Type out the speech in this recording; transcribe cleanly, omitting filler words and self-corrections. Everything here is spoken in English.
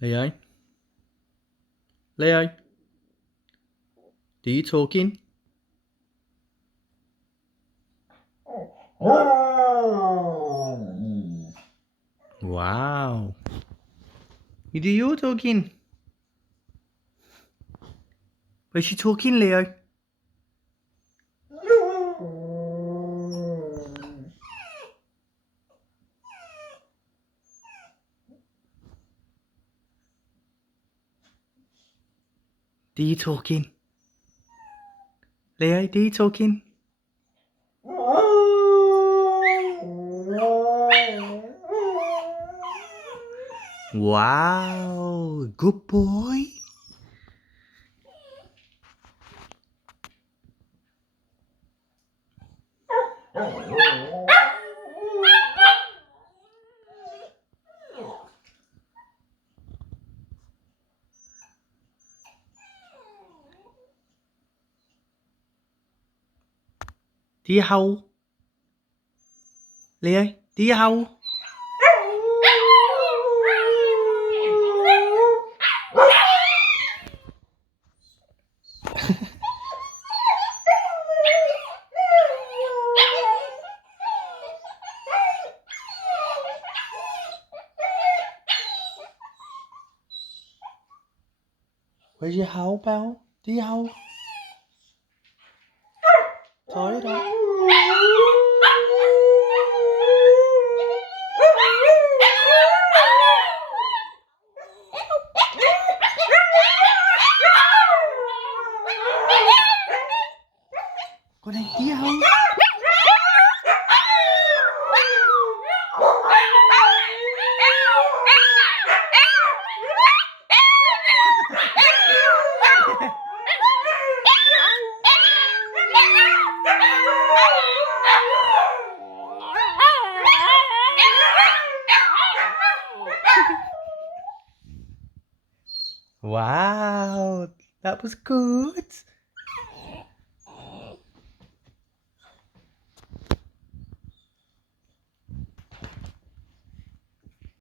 Leo? Leo? Do you talking? Wow. You do your talking. Where's she talking, Leo? Do you talking? Leo, do you talking? Wow, good boy. Do you howl? Leo, do you howl? Where's your howl, pal? Do you howl? Tie it up. Go on then, do you howl? Wow, that was good.